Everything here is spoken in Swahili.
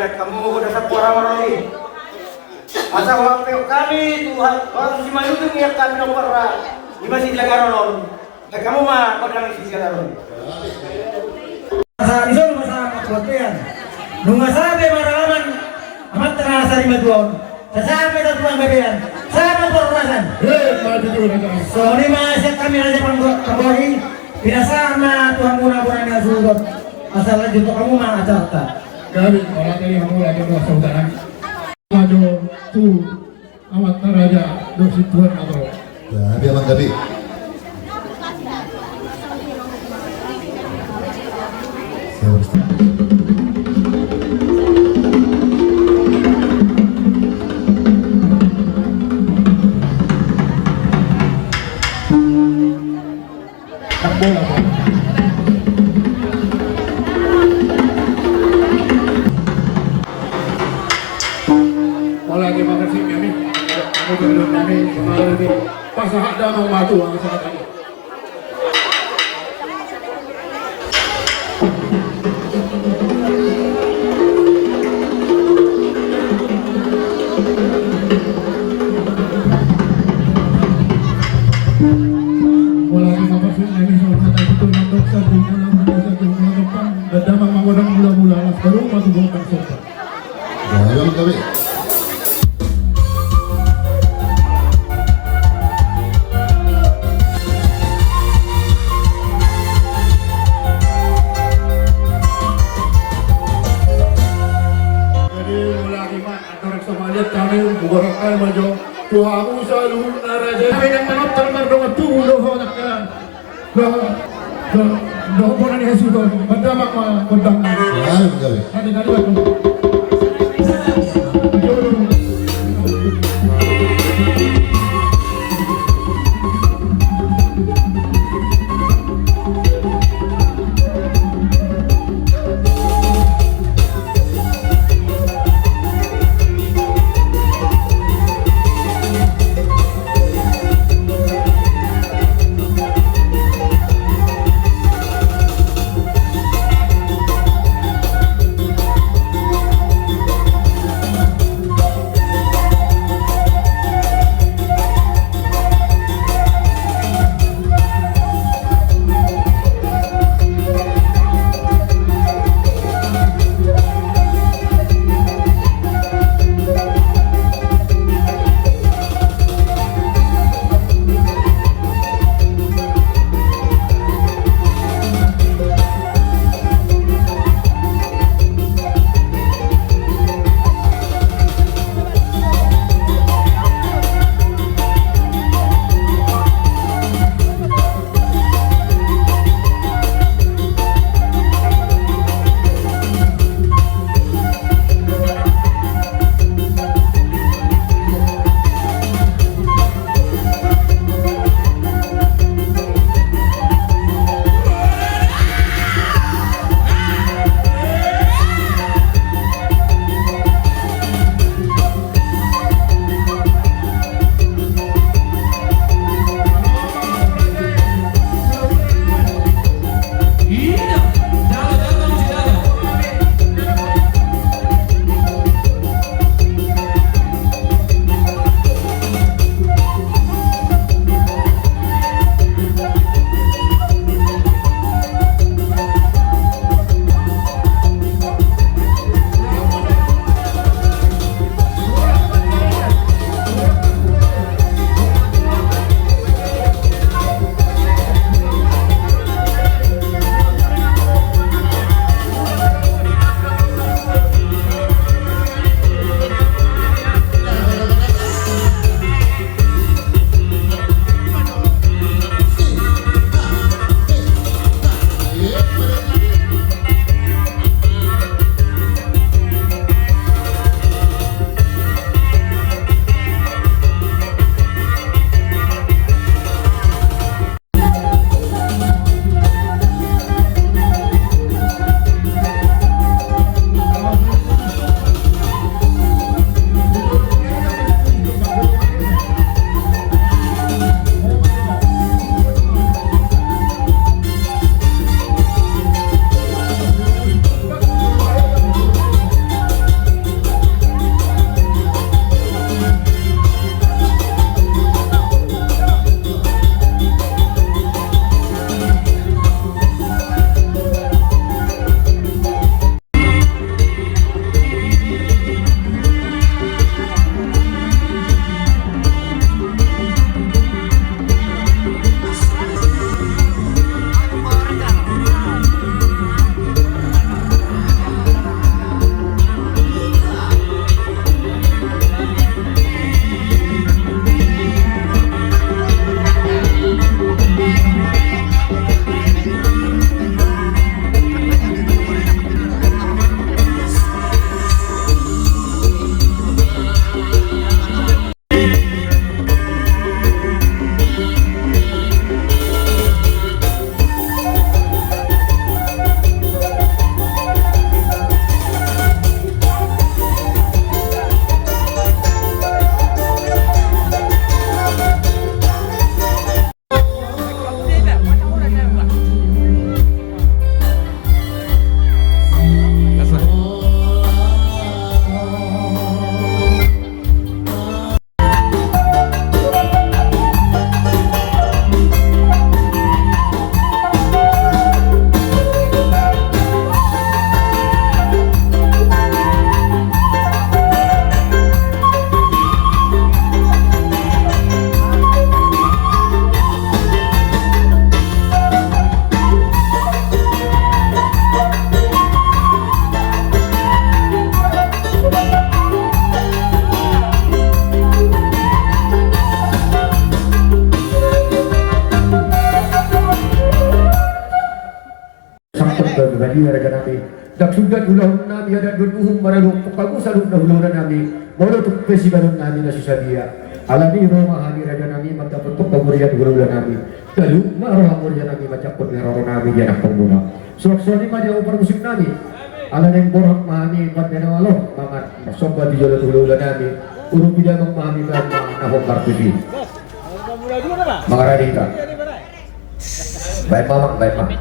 Kamu udah satu orang ini. Masa waktu kami Tuhan, orang si Maju itu niat kami nomor di masih jaga ronon. Dan kamu mah kau dalam isi jaga ronon. Masa itu masa kebutuhan. Nunggu sampai maralaman amat terasa di Majuan. Sampai tertuang bebean. Sampai perumahan. Maju dulu nak. So ini masih kami aja panggohi. Tidak sama Tuhan murah-murah yang sudah. Asal lanjut kamu mah acarta. Kami orang dari kamu lagi dua saudara. Maju tu amat raja dosi Tuhan atau. Ya, dia manggabi. Tak bola apa? Bola terima kasih kami. Kamu berdua kami kemarin ini pas ada mau maju ang saat ini. Bola terima kasih kami selamat itu untuk satu bulan depan dan damang menggodang mula-mula baru masuk bukan sopan. Ya, dia manggabi. Kami menggorokkan maju Tuhan selalu naraja kami yang menonton berdua tuh loh nakkan loh bukan yang sudah berdamak kodang Ya, manggabi. tadi aku Sabia raja nami. Dak sudat ulah nami ada duduhum maraluk pekagu saluk dahulu nami. Molo tu pesibaron nami na Sabia. Alani Roma hani raja nami magdapat pagmurian ulah nami. Lalu marah murian nami macapot ngaroro nami dia nak pemuna. Suaksoni ma dia upar musik nami. Alani borak mahani padana Allah mangat sobat di jalan ulah nami. Urut tidak memahami kan nahok kartuti. Mengarah kita. Baik mama, baik mama.